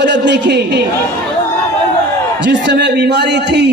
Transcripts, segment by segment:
मदद नहीं की। जिस समय बीमारी थी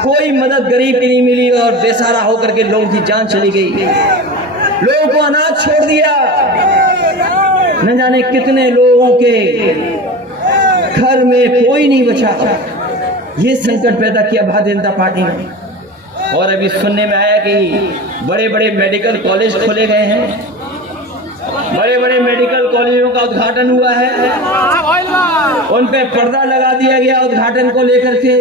कोई मदद गरीब की नहीं मिली और बेसहारा होकर के लोगों की जान चली गई, लोगों को अनाज छोड़ दिया। न जाने कितने लोगों के घर में कोई नहीं बचा। ये संकट पैदा किया भारतीय जनता पार्टी ने। और अभी सुनने में आया कि बड़े बड़े मेडिकल कॉलेज खोले गए हैं, बड़े बड़े मेडिकल कॉलेजों का उद्घाटन हुआ है, उन पे पर्दा लगा दिया गया उद्घाटन को लेकर के।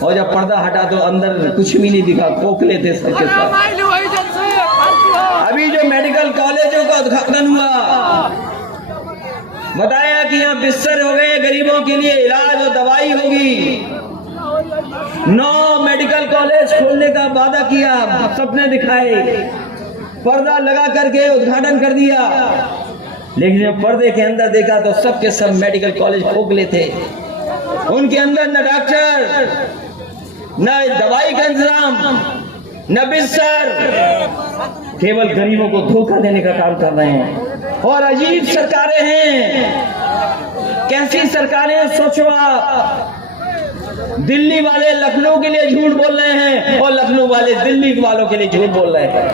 और जब पर्दा हटा तो अंदर कुछ भी नहीं दिखा, खोखले थे सबके साथ। अभी जो मेडिकल कॉलेजों का उद्घाटन हुआ, बताया कि यहाँ बिस्तर हो गए, गरीबों के लिए इलाज और दवाई होगी। 9 मेडिकल कॉलेज खोलने का वादा किया, सपने दिखाए, पर्दा लगा करके उद्घाटन कर दिया। लेकिन जब पर्दे के अंदर देखा तो सबके सब मेडिकल कॉलेज खोखले थे। उनके अंदर न डॉक्टर, न दवाई का इंतजाम, न बिस्तर, केवल गरीबों को धोखा देने का काम कर रहे हैं। और अजीब सरकारें हैं। कैसी सरकारें, सोचो आप। दिल्ली वाले लखनऊ के लिए झूठ बोल रहे हैं और लखनऊ वाले दिल्ली वालों के लिए झूठ बोल रहे हैं।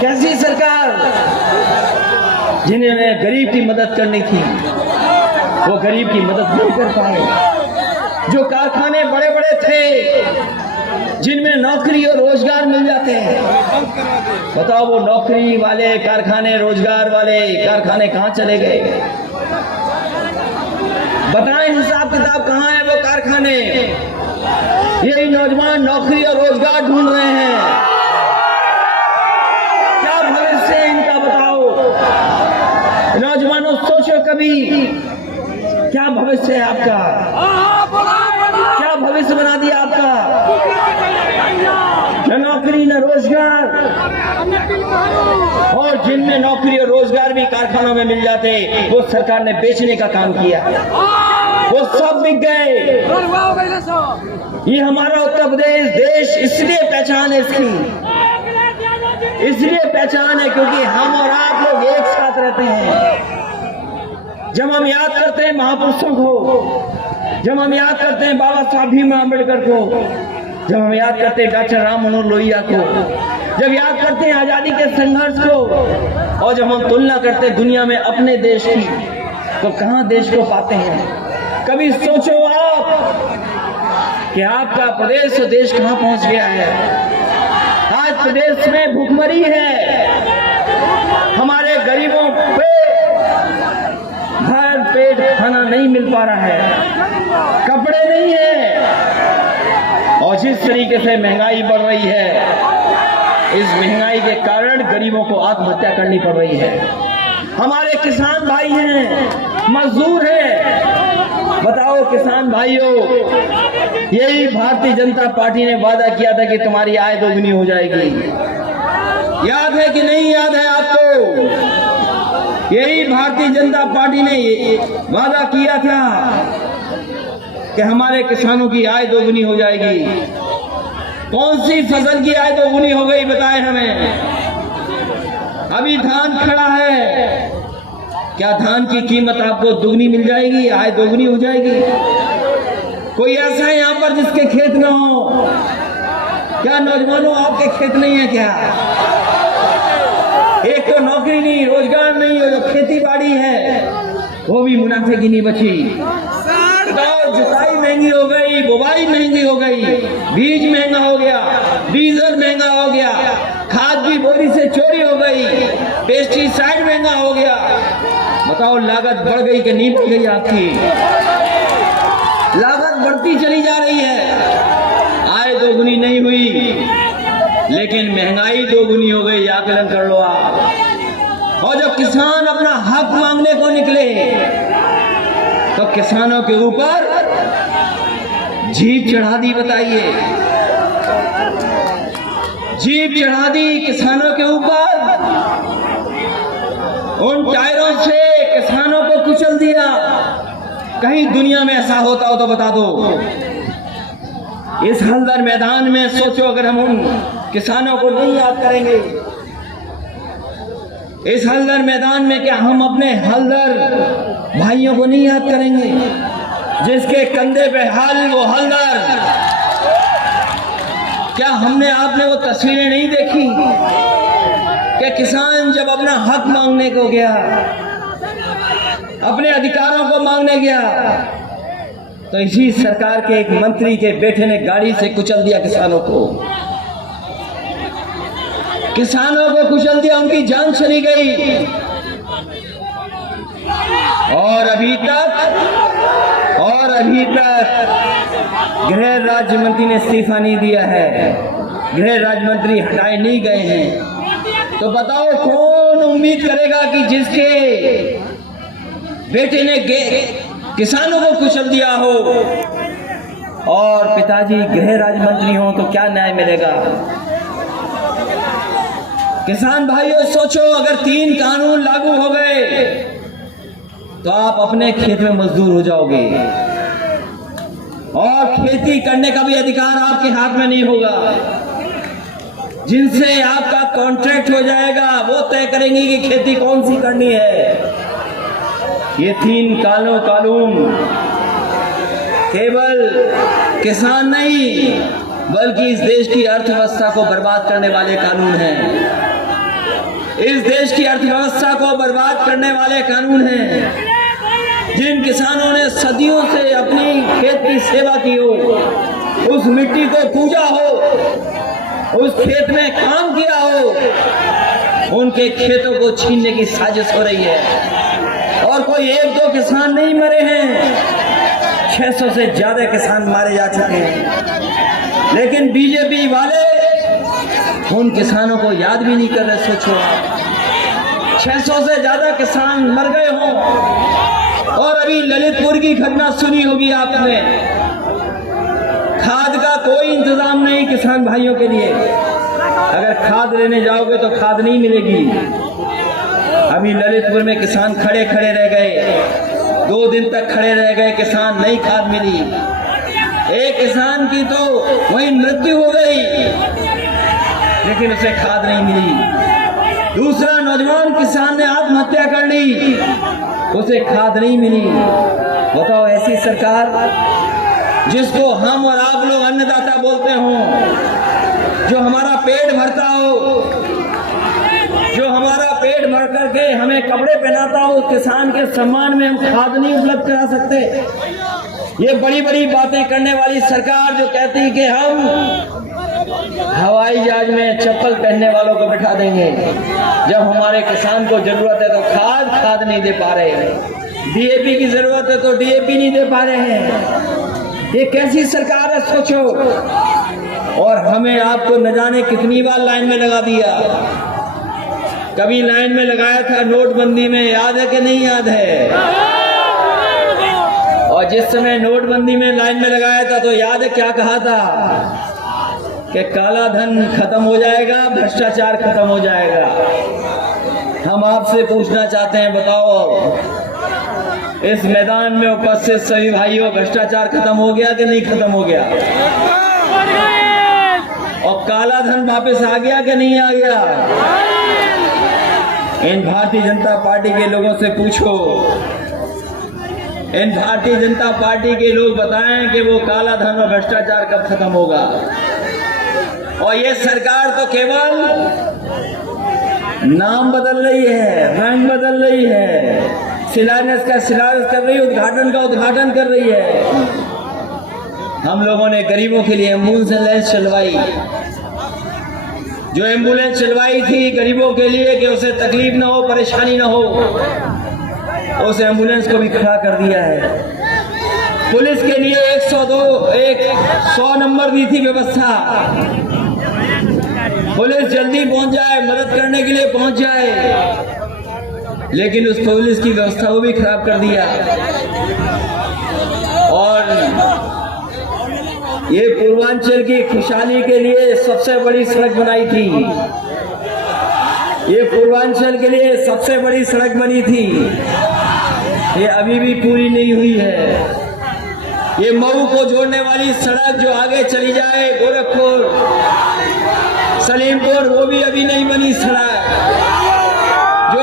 कैसी सरकार, जिन्होंने गरीब की मदद करनी थी वो गरीब की मदद नहीं कर पाए। जो कारखाने बड़े बड़े थे जिनमें नौकरी और रोजगार मिल जाते हैं, बताओ वो नौकरी वाले कारखाने, रोजगार वाले कारखाने कहां चले गए? बताएं हिसाब किताब कहां है वो कारखाने? यही नौजवान नौकरी और रोजगार ढूंढ रहे हैं। क्या भविष्य है इनका, बताओ नौजवानों, सोचो कभी, क्या भविष्य है आपका? क्या भविष्य बना दिया आपका? न नौकरी न रोजगार। और जिनमें नौकरी और रोजगार भी कारखानों में मिल जाते, वो सरकार ने बेचने का काम किया, वो सब बिक गए। ये हमारा उत्तर प्रदेश देश इसलिए पहचान है इसकी, इसलिए पहचान है क्योंकि हम और आप लोग एक साथ रहते हैं। जब हम याद करते हैं महापुरुषों को, जब हम याद करते हैं बाबा साहब भीमराव अम्बेडकर को, जब हम याद करते हैं डॉक्टर राम मनोहर लोहिया को, जब याद करते हैं आजादी के संघर्ष को, और जब हम तुलना करते हैं दुनिया में अपने देश की, तो कहां देश को पाते हैं? कभी सोचो आप कि आपका प्रदेश और देश कहां पहुंच गया है। आज प्रदेश में भूखमरी है, हमारे गरीबों पे भर पेट खाना नहीं मिल पा रहा है, कपड़े नहीं है। और जिस तरीके से महंगाई बढ़ रही है, इस महंगाई के कारण गरीबों को आत्महत्या करनी पड़ रही है। हमारे किसान भाई हैं, मजदूर हैं। बताओ किसान भाइयों, यही भारतीय जनता पार्टी ने वादा किया था कि तुम्हारी आय दोगुनी हो जाएगी। याद है कि नहीं याद है आपको? यही भारतीय जनता पार्टी ने वादा किया था कि हमारे किसानों की आय दोगुनी हो जाएगी। कौन सी फसल की आय दोगुनी हो गई, बताएं हमें। अभी धान खड़ा है, क्या धान की कीमत आपको दुगनी मिल जाएगी, आय दोगुनी हो जाएगी? कोई ऐसा है यहाँ पर जिसके खेत न हो? क्या नौजवानों आपके खेत नहीं है क्या? एक तो नौकरी नहीं, रोजगार नहीं, और जो खेती बाड़ी है वो भी मुनाफे की नहीं बची। जुताई महंगी हो गई, बुवाई महंगी हो गई, बीज महंगा हो गया, डीजल महंगा हो गया, खाद भी बोरी से चोरी हो गई, पेस्टिसाइड महंगा हो गया। बताओ लागत बढ़ गई कि नहीं बढ़ गई? आपकी लागत बढ़ती चली जा रही है, आय दोगुनी नहीं हुई, लेकिन महंगाई दोगुनी हो गई। आकलन कर लो आप। और जब किसान अपना हक मांगने को निकले तो किसानों के ऊपर जीप चढ़ा दी। बताइए, जीप चढ़ा दी किसानों के ऊपर, उन टायरों से किसानों को कुचल दिया। कहीं दुनिया में ऐसा होता हो तो बता दो। इस हल्दर मैदान में सोचो, अगर हम उन किसानों को नहीं याद करेंगे, इस हल्दर मैदान में क्या हम अपने हल्दर भाइयों को नहीं याद करेंगे, जिसके कंधे पे हल वो हल्दर? क्या हमने आपने वो तस्वीरें नहीं देखी कि किसान जब अपना हक मांगने को गया, अपने अधिकारों को मांगने गया, तो इसी सरकार के एक मंत्री के बेटे ने गाड़ी से कुचल दिया किसानों को कुचल दिया, उनकी जान चली गई। और अभी तक गृह राज्य मंत्री ने इस्तीफा नहीं दिया है, गृह राज्य मंत्री हटाए नहीं गए हैं। तो बताओ कौन उम्मीद करेगा कि जिसके बेटे ने किसानों को कुचल दिया हो और पिताजी गृह राज्य मंत्री हो तो क्या न्याय मिलेगा? किसान भाइयों सोचो, अगर 3 कानून लागू हो गए तो आप अपने खेत में मजदूर हो जाओगे और खेती करने का भी अधिकार आपके हाथ में नहीं होगा। जिनसे आपका कॉन्ट्रैक्ट हो जाएगा वो तय करेंगे कि खेती कौन सी करनी है। ये 3 कानून केवल किसान नहीं बल्कि इस देश की अर्थव्यवस्था को बर्बाद करने वाले कानून हैं। इस देश की अर्थव्यवस्था को बर्बाद करने वाले कानून हैं। जिन किसानों ने सदियों से अपनी खेत की सेवा की हो, उस मिट्टी को पूजा हो, उस खेत में काम किया हो, उनके खेतों को छीनने की साजिश हो रही है। और कोई 1-2 किसान नहीं मरे हैं, 600 से ज्यादा किसान मारे जा चुके हैं। लेकिन बीजेपी वाले उन किसानों को याद भी नहीं कर रहे। सोचो 600 से ज्यादा किसान मर गए हों। और अभी ललितपुर की घटना सुनी होगी आपने, खाद का कोई इंतजाम नहीं किसान भाइयों के लिए। अगर खाद लेने जाओगे तो खाद नहीं मिलेगी। अभी ललितपुर में किसान खड़े रह गए, 2 दिन तक खड़े रह गए किसान, नहीं खाद मिली। एक किसान की तो वही मृत्यु हो गई, लेकिन उसे खाद नहीं मिली। दूसरा नौजवान किसान ने आत्महत्या कर ली, उसे खाद नहीं मिली। बताओ, ऐसी सरकार जिसको हम और आप लोग अन्नदाता बोलते हो, जो हमारा पेट भरता हो, जो हमारा पेट भर करके हमें कपड़े पहनाता हो, किसान के सम्मान में हम खाद नहीं उपलब्ध करा सकते। ये बड़ी बड़ी बातें करने वाली सरकार जो कहती है कि हम हवाई जहाज में चप्पल पहनने वालों को बिठा देंगे, जब हमारे किसान को जरूरत है तो खाद नहीं दे पा रहे हैं। डीएपी की जरूरत है तो डीएपी नहीं दे पा रहे हैं। ये कैसी सरकार है सोचो। और हमें आपको न जाने कितनी बार लाइन में लगा दिया। कभी लाइन में लगाया था नोटबंदी में, याद है कि नहीं याद है? और जिस समय नोटबंदी में लाइन में लगाया था तो याद है क्या कहा था कि काला धन खत्म हो जाएगा, भ्रष्टाचार खत्म हो जाएगा। हम आपसे पूछना चाहते हैं, बताओ इस मैदान में उपस्थित सभी भाइयों, भ्रष्टाचार खत्म हो गया कि नहीं खत्म हो गया? और काला धन वापस आ गया कि नहीं आ गया? इन भारतीय जनता पार्टी के लोगों से पूछो, इन भारतीय जनता पार्टी के लोग बताएं कि वो काला धन और भ्रष्टाचार कब खत्म होगा। और ये सरकार तो केवल नाम बदल रही है, रंग बदल रही है, शिलान्यास कर रही है, उद्घाटन कर रही है। हम लोगों ने गरीबों के लिए एम्बुलेंस चलवाई, जो एम्बुलेंस चलवाई थी गरीबों के लिए कि उसे तकलीफ ना हो, परेशानी ना हो, उस एम्बुलेंस को भी खड़ा कर दिया है। पुलिस के लिए 100 नंबर दी थी व्यवस्था, पुलिस जल्दी पहुंच जाए, मदद करने के लिए पहुंच जाए, लेकिन उस पुलिस की व्यवस्था को भी खराब कर दिया। और ये पूर्वांचल की खुशहाली के लिए सबसे बड़ी सड़क बनाई थी, ये पूर्वांचल के लिए सबसे बड़ी सड़क बनी थी, ये अभी भी पूरी नहीं हुई है। ये मऊ को जोड़ने वाली सड़क जो आगे चली जाए गोरखपुर, सलीमपुर, वो भी अभी नहीं बनी सड़क। जो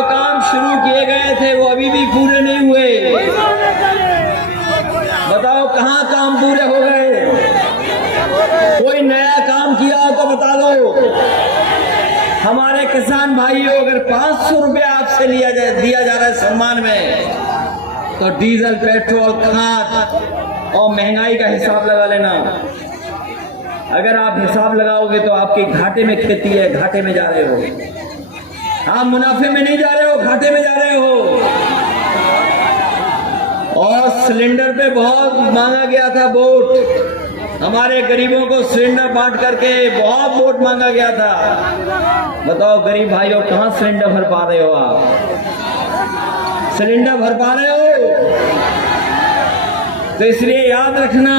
शुरू किए गए थे वो अभी भी पूरे नहीं हुए। बताओ कहाँ काम पूरे हो गए? कोई नया काम किया हो तो बता दो। हमारे किसान भाइयों, अगर 500 रुपया आपसे दिया जा रहा है सम्मान में, तो डीजल, पेट्रोल, खाद और महंगाई का हिसाब लगा लेना। अगर आप हिसाब लगाओगे तो आपके घाटे में खेती है, घाटे में जा रहे हो। आप मुनाफे में नहीं जा रहे हो, घाटे में जा रहे हो। और सिलेंडर पे बहुत मांगा गया था वोट। हमारे गरीबों को सिलेंडर बांट करके बहुत वोट मांगा गया था। बताओ गरीब भाइयों, कहां सिलेंडर भर पा रहे हो? आप सिलेंडर भर पा रहे हो? तो इसलिए याद रखना,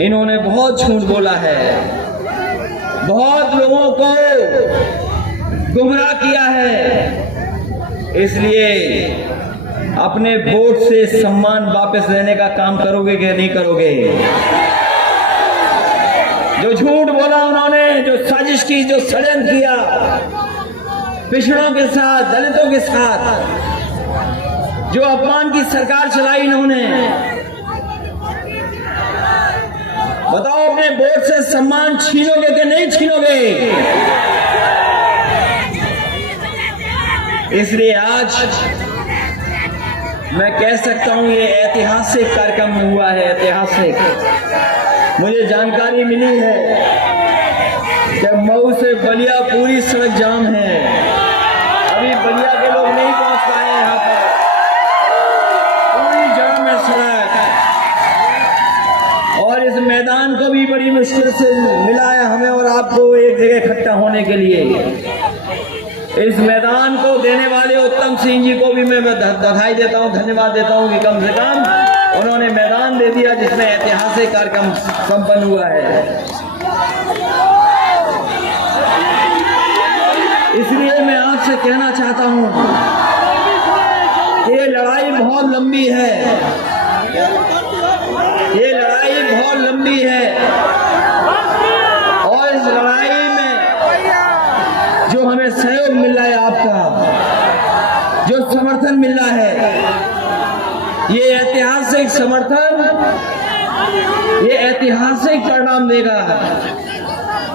इन्होंने बहुत झूठ बोला है, बहुत लोगों को गुमराह किया है। इसलिए अपने वोट से सम्मान वापस लेने का काम करोगे कि नहीं करोगे? जो झूठ बोला उन्होंने, जो साजिश की, जो षड्यंत्र किया पिछड़ों के साथ, दलितों के साथ, जो अपमान की सरकार चलाई इन्होंने, बताओ अपने वोट से सम्मान छीनोगे कि नहीं छीनोगे? इसलिए आज मैं कह सकता हूं ये ऐतिहासिक कार्यक्रम हुआ है, ऐतिहासिक। मुझे जानकारी मिली है कि मऊ से बलिया पूरी सड़क जाम है। अभी बलिया के लोग नहीं पहुंच पाए यहाँ पर, पूरी जाम है सड़क। और इस मैदान को भी बड़ी मुश्किल से मिला है हमें और आपको एक जगह इकट्ठा होने के लिए। इस मैदान को देने वाले उत्तम सिंह जी को भी मैं बधाई देता हूं, धन्यवाद देता हूं कि कम से कम उन्होंने मैदान दे दिया जिसमें ऐतिहासिक कार्यक्रम संपन्न हुआ है। इसलिए मैं आपसे कहना चाहता हूं, ये लड़ाई बहुत लंबी है, ये लड़ाई बहुत लंबी है। और इस लड़ाई में जो हमें सहयोग मिल रहा है, आपका जो समर्थन मिल रहा है, ये ऐतिहासिक समर्थन, ये ऐतिहासिक परिणाम देगा।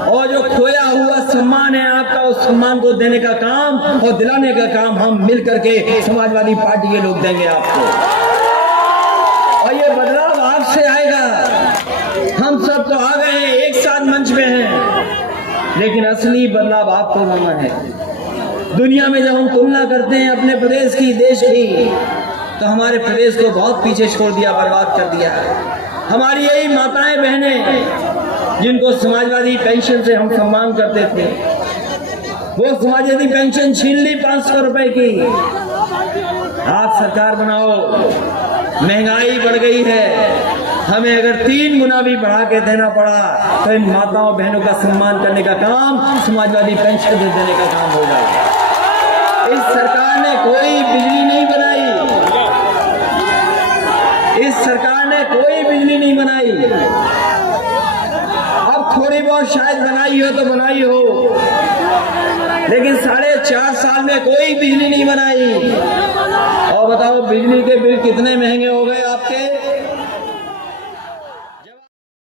और जो खोया हुआ सम्मान है आपका, उस सम्मान को देने का काम और दिलाने का काम हम मिल करके समाजवादी पार्टी के लोग देंगे आपको। और ये बदलाव आपसे आएगा। हम सब तो आ गए हैं, एक साथ मंच में हैं, लेकिन असली बदलाव आपको लाना है। दुनिया में जब हम तुलना करते हैं अपने प्रदेश की, देश की, तो हमारे प्रदेश को बहुत पीछे छोड़ दिया, बर्बाद कर दिया है। हमारी यही माताएं बहनें जिनको समाजवादी पेंशन से हम सम्मान करते थे, वो समाजवादी पेंशन छीन ली 500 रुपए की। आप सरकार बनाओ, महंगाई बढ़ गई है, हमें अगर 3 गुना भी बढ़ा के देना पड़ा तो इन माताओं बहनों का सम्मान करने का काम, समाजवादी पेंशन देने का काम होगा। इस सरकार ने कोई बिजली नहीं बनाई, इस सरकार ने कोई बिजली नहीं बनाई। अब थोड़ी बहुत शायद बनाई हो तो बनाई हो, लेकिन 4.5 साल में कोई बिजली नहीं बनाई। और बताओ बिजली के बिल कितने महंगे हो गए आपके?